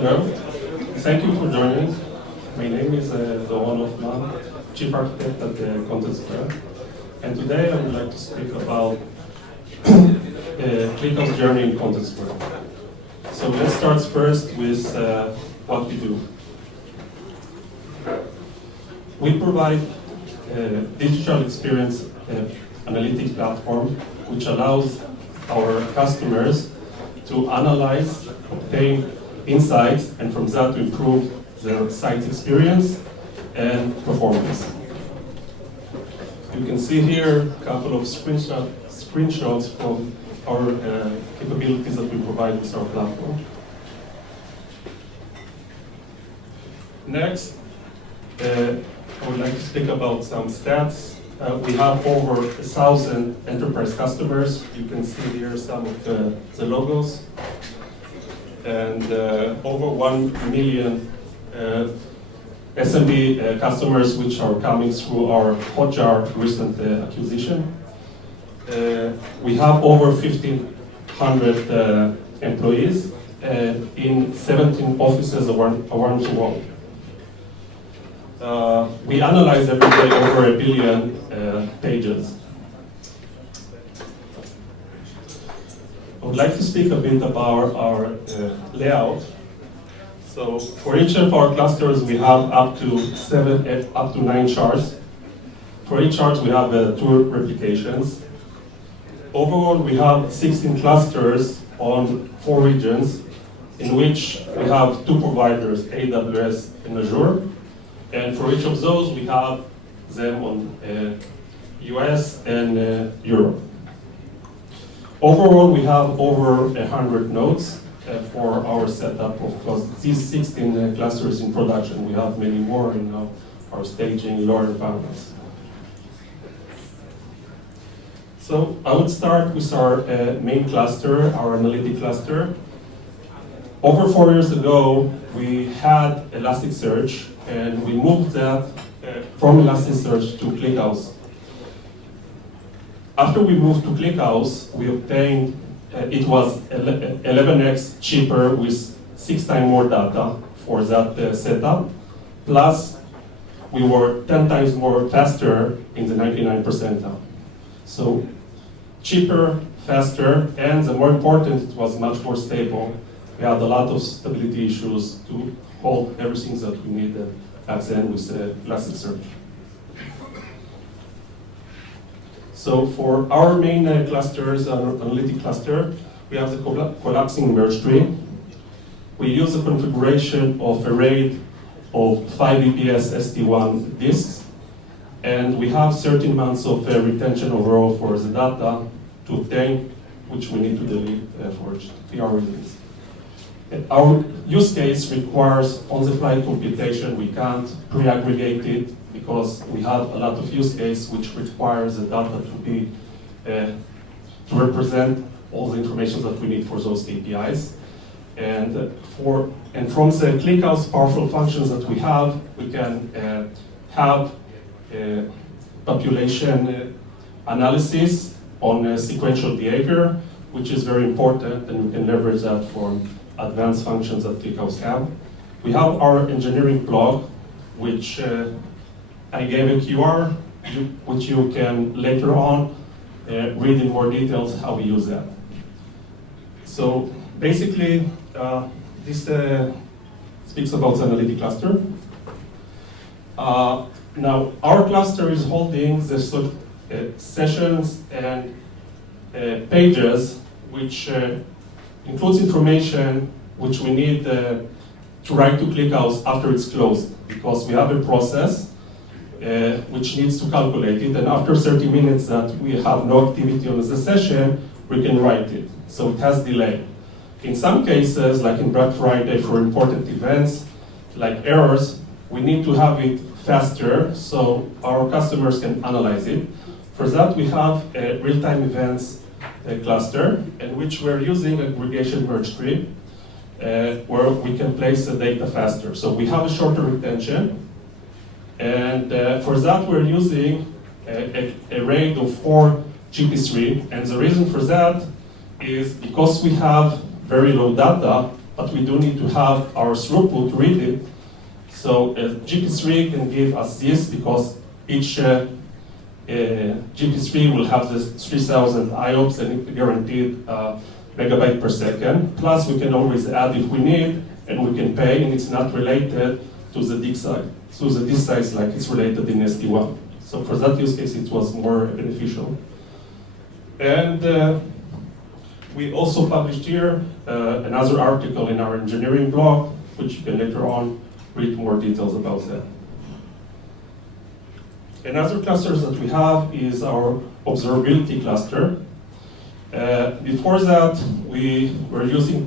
Hello, thank you for joining. My name is Doron Hoffman, Chief Architect at Contentsquare. And today I would like to speak about ClickHouse journey in Contentsquare. So let's start first with what we do. We provide a digital experience analytic platform which allows our customers to analyze, obtain insights, and from that to improve their site experience and performance. You can see here a couple of screenshots from our capabilities that we provide with our platform. Next, I would like to speak about some stats. We have over 1,000 enterprise customers. You can see here some of the logos. And over 1 million SMB customers which are coming through our Hotjar recent acquisition. We have over 1,500 employees in 17 offices around the world. We analyze every day over 1 billion pages. I would like to speak a bit about our layout. So for each of our clusters, we have up to 9 shards. For each shard, we have 2 replications. Overall, we have 16 clusters on 4 regions, in which we have 2 providers, AWS and Azure. And for each of those, we have them on US and Europe. Overall, we have over 100 nodes for our setup of these 16 clusters in production. We have many more in our staging lower environments. So I would start with our main cluster, our Analytic Cluster. Over 4 years ago, we had Elasticsearch, and we moved that from Elasticsearch to ClickHouse. After we moved to ClickHouse, we obtained, it was 11x cheaper with 6 times more data for that setup. Plus, we were 10 times more faster in the 99th percentile. So cheaper, faster, and the more important, it was much more stable. We had a lot of stability issues to hold everything that we needed at the end with Elasticsearch. So for our main clusters, Analytic Cluster, we have the collapsing merge tree. We use a configuration of a RAID of 5 EPS ST1 disks, and we have 13 months of retention overall for the data to obtain, which we need to delete for GDPR reasons. Our use case requires on-the-fly computation. We can't pre-aggregate it because we have a lot of use case which requires the data to be to represent all the information that we need for those KPIs. And from the ClickHouse powerful functions that we can have population analysis on sequential behavior, which is very important, and we can leverage that for advanced functions that ClickHouse have. We have our engineering blog, which I gave a QR, which you can later on read in more details how we use that. So basically, this speaks about the Analytic Cluster. Now, our cluster is holding the sessions and pages, which includes information which we need to write to ClickHouse after it's closed, because we have a process which needs to calculate it, and after 30 minutes that we have no activity on the session, we can write it. So it has delay. In some cases, like in Black Friday for important events, like errors, we need to have it faster so our customers can analyze it. For that, we have a real-time events cluster, in which we're using aggregation merge tree, where we can place the data faster. So we have a shorter retention, and for that we're using a RAID of 4 GP3, and the reason for that is because we have very low data, but we do need to have our throughput to read it. So GP3 can give us this because each GP3 will have this 3,000 IOPS and guaranteed megabyte per second. Plus, we can always add if we need, and we can pay, and it's not related to the disk size. So the disk size, like it's related in SD1. So for that use case, it was more beneficial. And we also published here another article in our engineering blog, which you can later on read more details about that. Another cluster that we have is our observability cluster. Before that, we were using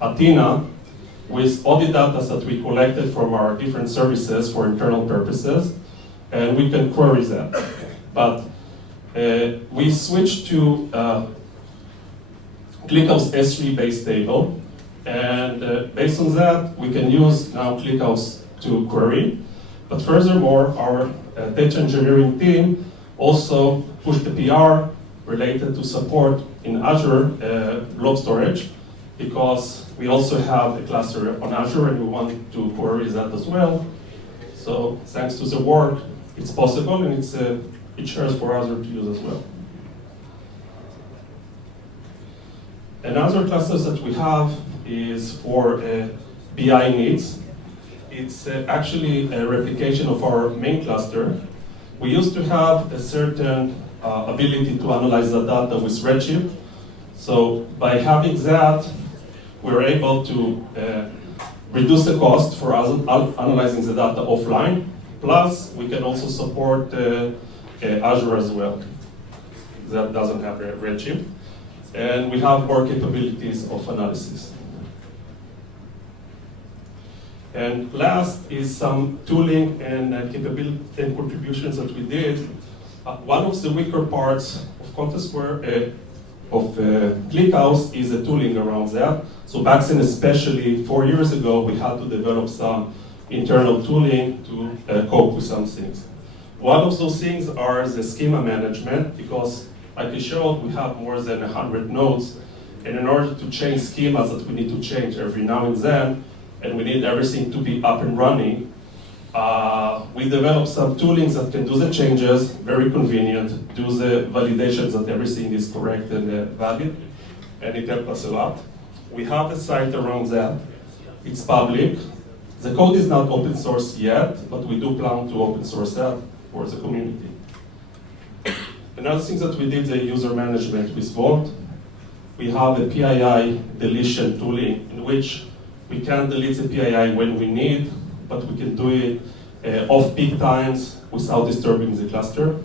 Athena with all the data that we collected from our different services for internal purposes, and we can query that. But we switched to ClickHouse S3 base table, and based on that, we can use now ClickHouse to query. But furthermore, our data engineering team also pushed the PR related to support in Azure blob storage, because we also have a cluster on Azure and we want to query that as well. So thanks to the work, it's possible, and it shares for others to use as well. Another cluster that we have is for BI needs. It's actually a replication of our main cluster. We used to have a certain ability to analyze the data with Redshift. So by having that, we're able to reduce the cost for analyzing the data offline. Plus, we can also support Azure as well. That doesn't have Redshift. And we have more capabilities of analysis. And last is some tooling and capability and contributions that we did. One of the weaker parts of Contentsquare, of ClickHouse, is the tooling around that. So back then, especially 4 years ago, we had to develop some internal tooling to cope with some things. One of those things are the schema management, because like I showed, we have more than 100 nodes, and in order to change schemas that we need to change every now and then, and we need everything to be up and running, we developed some toolings that can do the changes, very convenient, do the validations that everything is correct and valid, and it helped us a lot. We have a site around that. It's public. The code is not open source yet, but we do plan to open source that for the community. Another thing that we did is user management with Vault. We have a PII deletion tooling in which we can delete the PII when we need, but we can do it off-peak times without disturbing the cluster.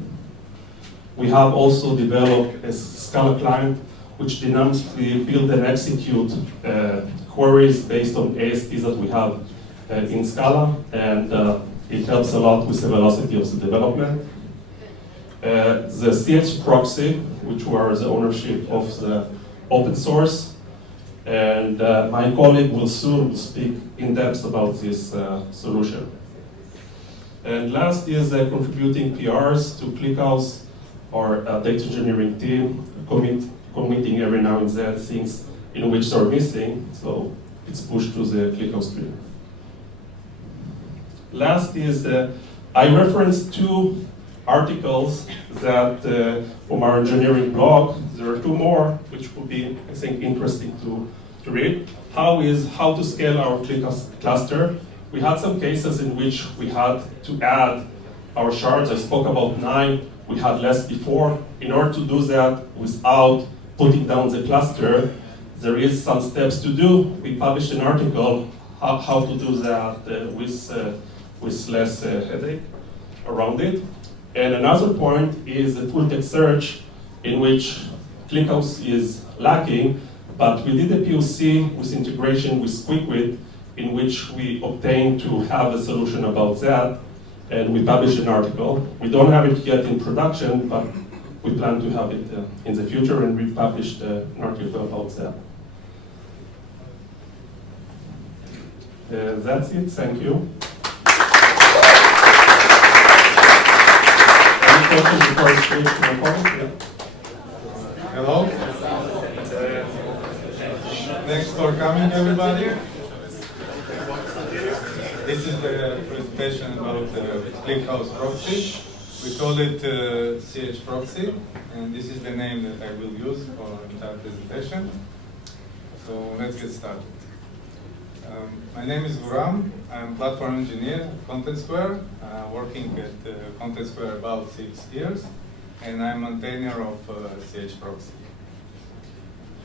We have also developed a Scala client which dynamically build and execute queries based on ASTs that we have in Scala, and it helps a lot with the velocity of the development. The CHProxy, which were the ownership of the open source, and my colleague will soon speak in depth about this solution. And last is contributing PRs to ClickHouse, our data engineering team, committing every now and then things in which are missing, so it's pushed to the ClickHouse tree. Last is, I referenced two articles that from our engineering blog. There are two more, which would be, I think, interesting to read. How to scale our ClickHouse cluster. We had some cases in which we had to add our shards. I spoke about 9, we had less before. In order to do that without putting down the cluster, there is some steps to do. We published an article how to do that with less headache around it. And another point is the full text search, in which ClickHouse is lacking, but we did a POC with integration with QuickWit, in which we obtained to have a solution about that, and we published an article. We don't have it yet in production, but we plan to have it in the future, and we published an article about that. That's it, thank you. Any questions before I switch to my comment? Yeah. Hello. Thanks for coming, everybody. This is the presentation about ClickHouse proxy. We call it CHProxy, and this is the name that I will use for the entire presentation. So let's get started. My name is Guram. I'm platform engineer at Contentsquare, working at Contentsquare about 6 years, and I'm maintainer of CHProxy.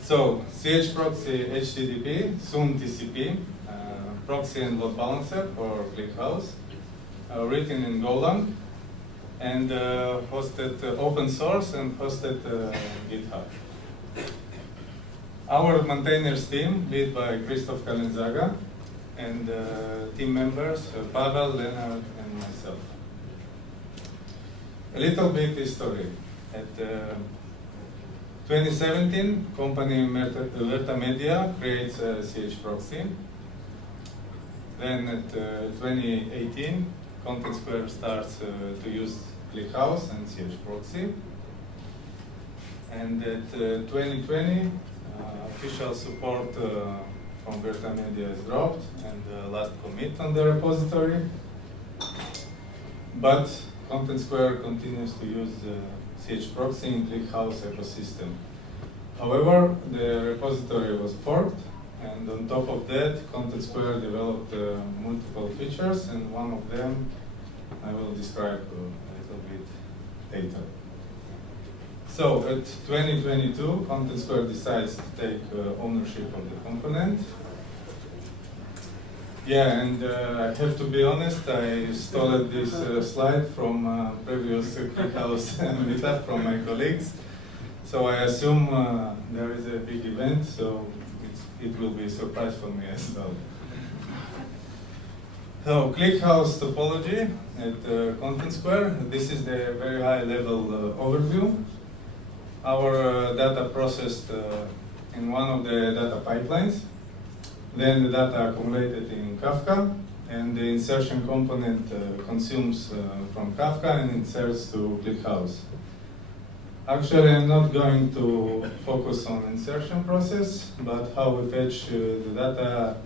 So, CHProxy HTTP, soon TCP, proxy and load balancer for ClickHouse, written in Golang, and hosted open source and hosted GitHub. Our maintainers team, led by Christoph Kalenzaga, and team members, Pavel, Leonard, and myself. A little bit history. At 2017, company Verta Media creates a CHProxy. Then at 2018, Contentsquare starts to use ClickHouse and CHProxy. And at 2020, official support from Verta Media is dropped and last commit on the repository. But Contentsquare continues to use CHProxy in ClickHouse ecosystem. However, the repository was forked, and on top of that, Contentsquare developed multiple features, and one of them I will describe a little bit later. So, at 2022, Contentsquare decides to take ownership of the component. Yeah, and I have to be honest, I stole this slide from previous ClickHouse meetup from my colleagues. So I assume there is a big event, so it will be a surprise for me as well. So ClickHouse topology at Contentsquare. This is the very high level overview. Our data processed in one of the data pipelines. Then the data accumulated in Kafka, and the insertion component consumes from Kafka and inserts to ClickHouse. Actually, I'm not going to focus on insertion process, but how we fetch the data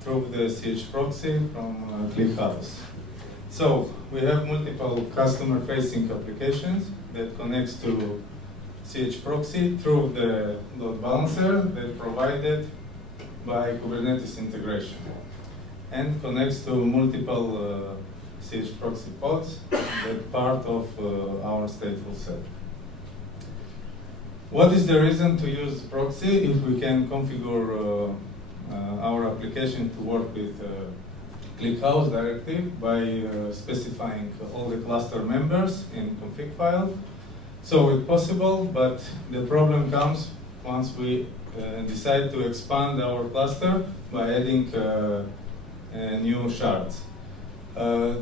through the CHProxy from ClickHouse. So we have multiple customer-facing applications that connects to CHProxy through the load balancer that provided by Kubernetes integration, and connects to multiple CHProxy pods that part of our stateful set. What is the reason to use proxy if we can configure our application to work with ClickHouse directly by specifying all the cluster members in config file? So it's possible, but the problem comes once we decide to expand our cluster by adding new shards.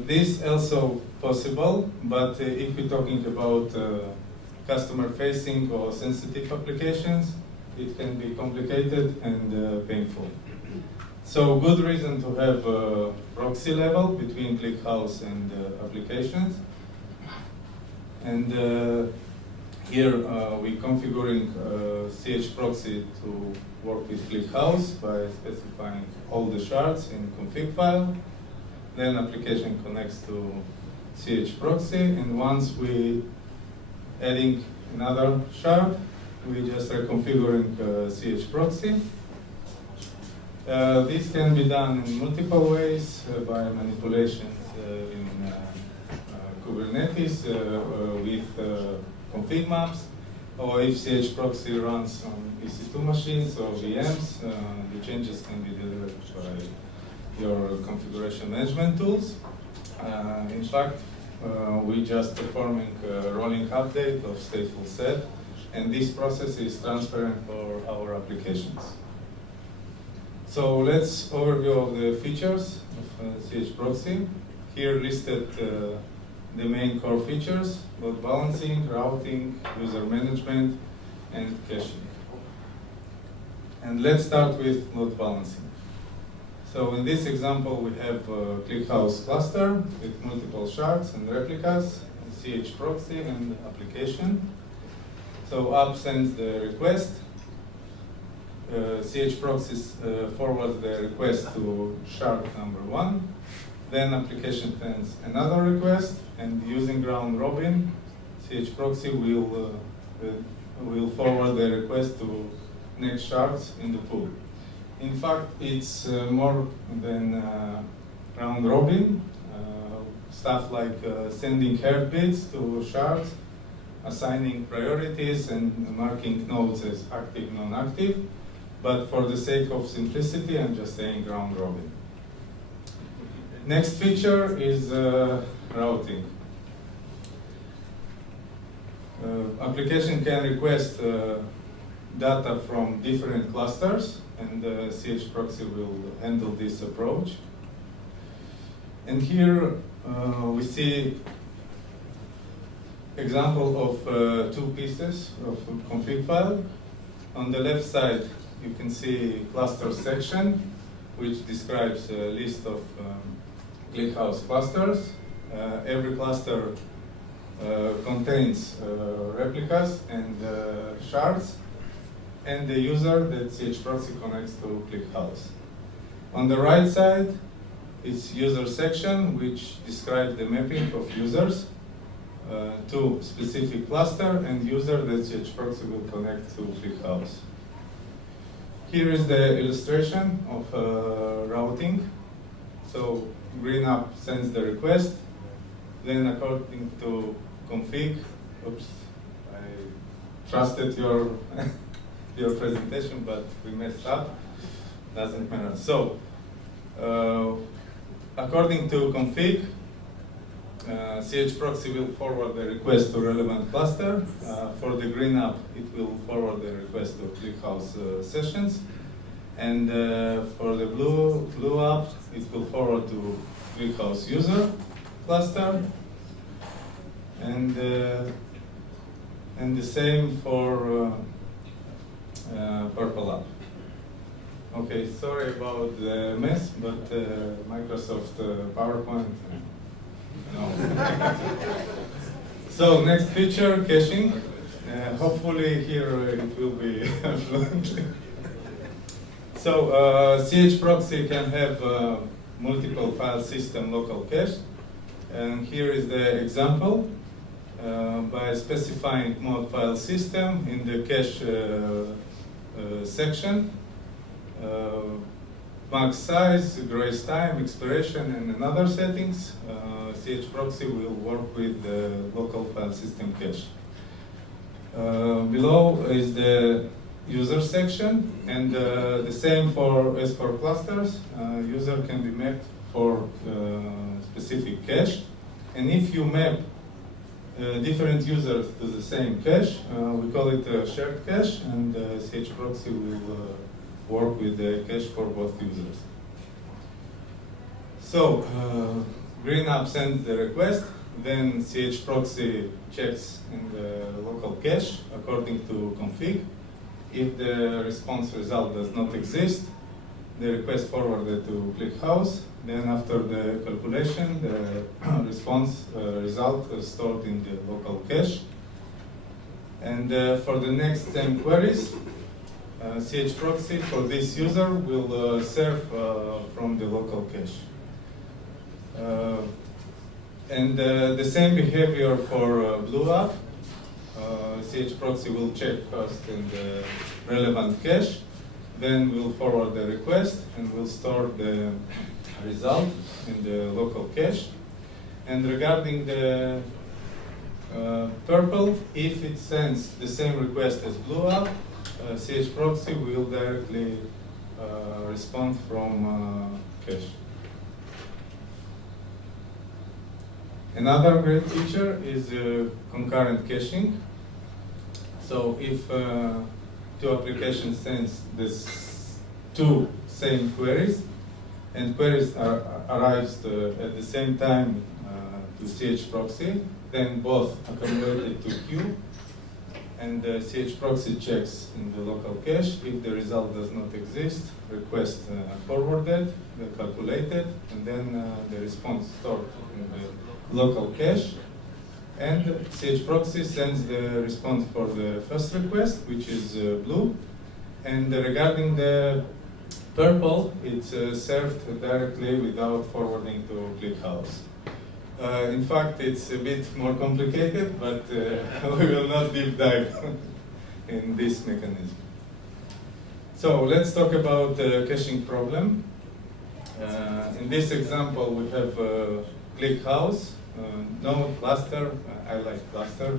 This also possible, but if we're talking about customer-facing or sensitive applications, it can be complicated and painful. So good reason to have a proxy level between ClickHouse and applications. And here we're configuring CHProxy to work with ClickHouse by specifying all the shards in config file. Then application connects to CHProxy, and once we adding another shard, we just reconfiguring CHProxy. This can be done in multiple ways by manipulations in Kubernetes with config maps, or if CHProxy runs on EC2 machines or VMs, the changes can be delivered by your configuration management tools. In fact, we just performing a rolling update of stateful set, and this process is transparent for our applications. So let's overview of the features of CHProxy. Here listed the main core features: load balancing, routing, user management, and caching. And let's start with load balancing. So in this example, we have a ClickHouse cluster with multiple shards and replicas, CHProxy and application. So app sends the request, CHProxy forwards the request to shard number 1. Then application sends another request, and using round robin, CHProxy will forward the request to next shards in the pool. In fact, it's more than round robin. Stuff like sending heartbeats to shards, assigning priorities, and marking nodes as active, non-active. But for the sake of simplicity, I'm just saying round robin. Next feature is routing. Application can request data from different clusters, and CHProxy will handle this approach. And here we see example of 2 pieces of config file. On the left side, you can see cluster section, which describes a list of ClickHouse clusters. Every cluster contains replicas and shards, and the user that CHProxy connects to ClickHouse. On the right side, it's user section, which describes the mapping of users to specific cluster and user that CHProxy will connect to ClickHouse. Here is the illustration of routing. So green up sends the request, then according to config, oops, I trusted your your presentation, but we messed up. Doesn't matter. So according to config, CHProxy will forward the request to relevant cluster. For the green app, it will forward the request to ClickHouse sessions. And for the blue app, it will forward to ClickHouse user cluster. And the same for purple app. Okay, sorry about the mess, but Microsoft PowerPoint. No. So next feature, caching. Hopefully here it will be fluently. So CHProxy can have multiple file system local cache. And here is the example. By specifying mod file system in the cache section, max size, grace time, expiration, and another settings, CHProxy will work with the local file system cache. Below is the user section, and the same as for clusters. User can be mapped for specific cache, and if you map different users to the same cache, we call it a shared cache, and CHProxy will work with the cache for both users. So, green app sends the request, then CHProxy checks in the local cache according to config. If the response result does not exist, the request forwarded to ClickHouse. Then after the calculation, the response result is stored in the local cache. And for the next 10 queries, CHProxy for this user will serve from the local cache. And the same behavior for blue app. CHProxy will check first in the relevant cache, then we'll forward the request and we'll store the result in the local cache. And regarding the purple, if it sends the same request as blue app, CHProxy will directly respond from cache. Another great feature is concurrent caching. So if two applications sends this 2 same queries, and queries arrives at the same time to CHProxy, then both accumulated to queue, and CHProxy checks in the local cache. If the result does not exist, request forwarded, calculated, and then the response stored in the local cache. And CHProxy sends the response for the first request, which is blue, And regarding the purple, it's served directly without forwarding to ClickHouse. In fact, it's a bit more complicated, but we will not deep dive in this mechanism. So let's talk about the caching problem. In this example, we have ClickHouse, node cluster, I like cluster,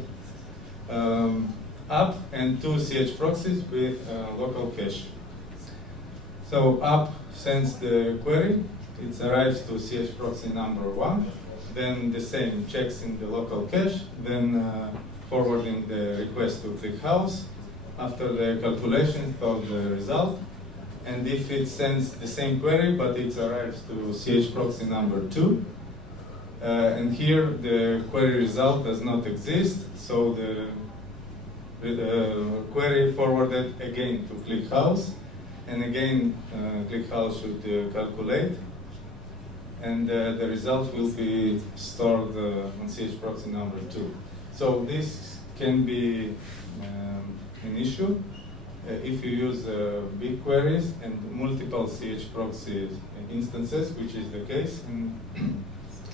app, and two CHProxys with local cache. So app sends the query, it arrives to CHProxy number 1, then the same checks in the local cache, then forwarding the request to ClickHouse. After the calculation of the result, and if it sends the same query but it arrives to CHProxy number 2, and here the query result does not exist, so the query forwarded again to ClickHouse, and again ClickHouse should calculate, and the result will be stored on CHProxy number 2. So this can be an issue if you use big queries and multiple CHProxy instances, which is the case in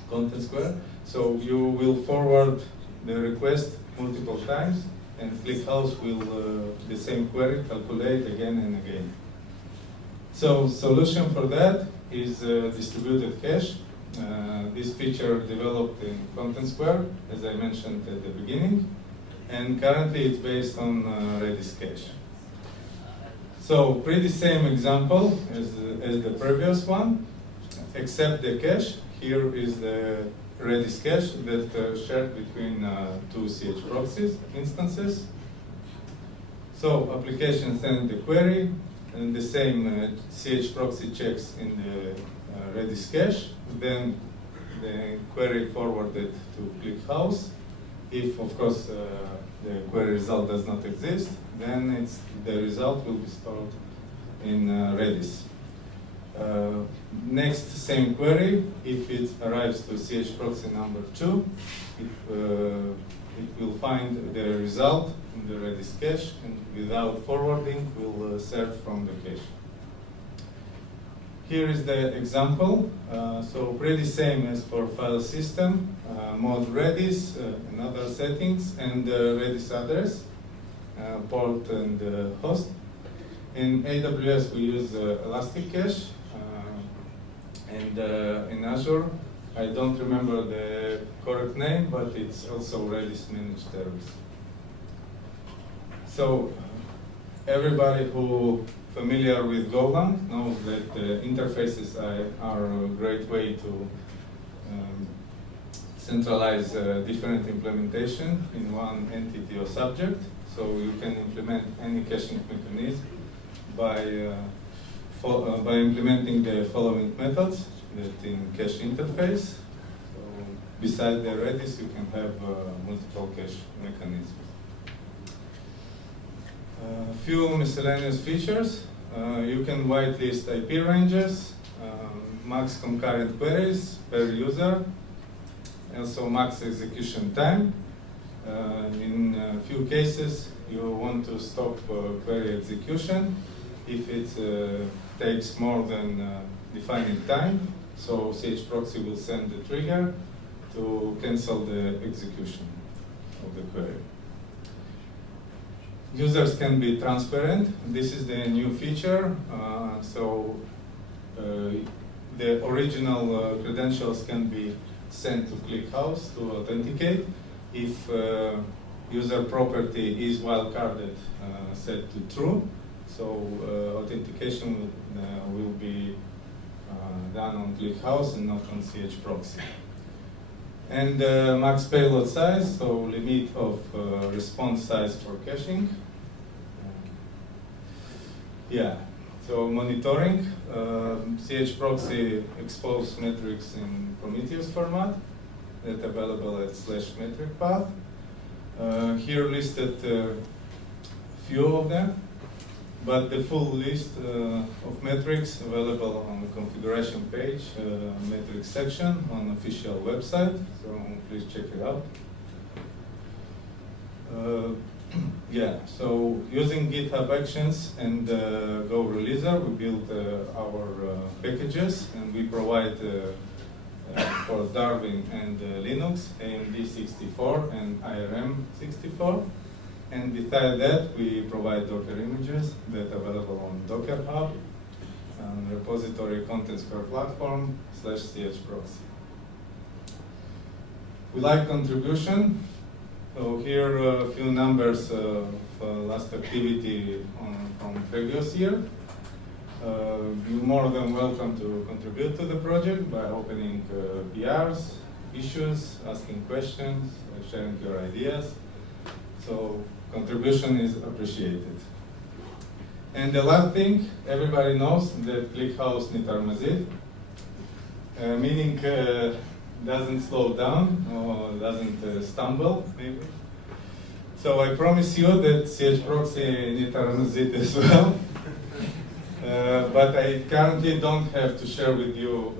Contentsquare. So you will forward the request multiple times, and ClickHouse will the same query calculate again and again. So solution for that is distributed cache. This feature developed in Contentsquare, as I mentioned at the beginning, and currently it's based on Redis cache. So pretty same example as the previous one, except the cache. Here is the Redis cache that shared between two CHProxy instances. So application sends the query, and the same CHProxy checks in the Redis cache. Then the query forwarded to ClickHouse. If, of course, the query result does not exist, then the result will be stored in Redis. Next, same query. If it arrives to CHProxy number 2, it will find the result in the Redis cache, and without forwarding, will serve from the cache. Here is the example. So pretty same as for file system, mode Redis, and other settings, and Redis address, port and host. In AWS we use Elastic Cache, and in Azure I don't remember the correct name, but it's also Redis managed service. So everybody who familiar with Golang knows that interfaces are a great way to centralize different implementation in one entity or subject. So you can implement any caching mechanism by implementing the following methods that in cache interface. So beside the Redis, you can have multiple cache mechanisms. Few miscellaneous features. You can whitelist IP ranges, max concurrent queries per user, also max execution time. In a few cases, you want to stop query execution if it takes more than defined time. So CHProxy will send the trigger to cancel the execution of the query. Users can be transparent. This is the new feature. So the original credentials can be sent to ClickHouse to authenticate. If user property is wildcarded, set to true, so authentication will be done on ClickHouse and not on CHProxy. And max payload size, so limit of response size for caching. Yeah, so monitoring. CHProxy expose metrics in Prometheus format that's available at /metric path. Here listed few of them, but the full list of metrics available on the configuration page, metrics section on official website, so please check it out. Yeah, so using GitHub Actions and Go Releaser, we built our packages, and we provide for Darwin and Linux, AMD 64 and IRM 64. And besides that, we provide Docker images that are available on Docker Hub, and repository Contentsquare platform /CHProxy. We like contribution. So here are a few numbers of last activity from previous year. You're more than welcome to contribute to the project by opening PRs, issues, asking questions, sharing your ideas. So contribution is appreciated. And the last thing, everybody knows that ClickHouse nitarmazit, meaning doesn't slow down or doesn't stumble, maybe. So I promise you that CHProxy nitarmazit as well. But I currently don't have to share with you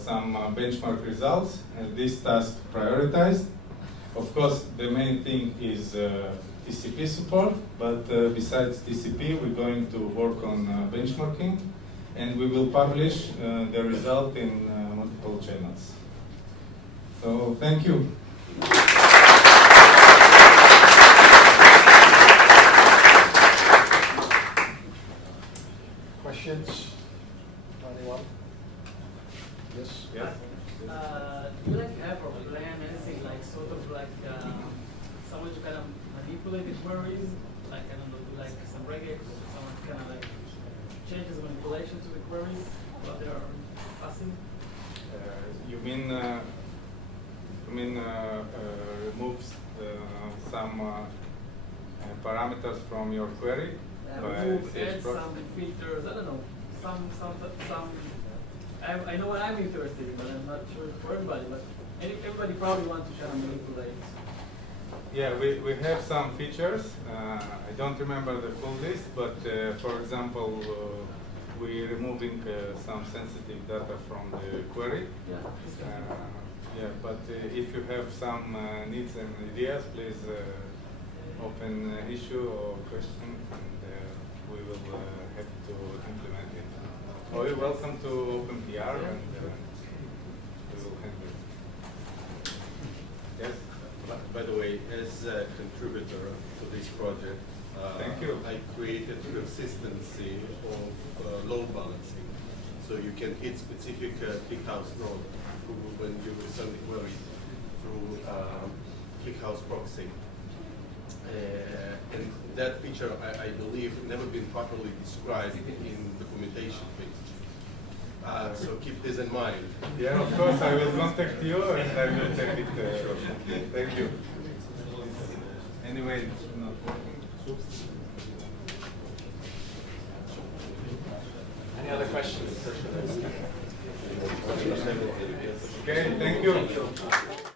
some benchmark results. This task prioritized. Of course, the main thing is TCP support, but besides TCP, we're going to work on benchmarking, and we will publish the result in multiple channels. So, thank you. Questions? Anyone? Yes? Yes? Do you like have or plan anything like sort of like someone to kind of manipulate the queries? Like, I don't know, do like some regex or someone kind of like changes manipulation to the queries while they are passing? You mean removes some parameters from your query? Remove, add some filters, I don't know, some. I know what I'm interested in, but I'm not sure for everybody. But everybody probably wants to try to manipulate. Yeah, we have some features. I don't remember the full list, but for example, we're removing some sensitive data from the query. Yeah. Yeah, but if you have some needs and ideas, please open issue or question, and we will have to implement it. Or you're welcome to open PR, and we will handle it. Yes? By the way, as a contributor to this project, Thank you. I created consistency of load balancing. So you can hit specific ClickHouse node when you send the query through CHProxy. And that feature, I believe, never been properly described in documentation page. So keep this in mind. Yeah, of course, I will contact you and I will take it. Thank you. Anyway, it's not working. Any other questions? Okay, thank you.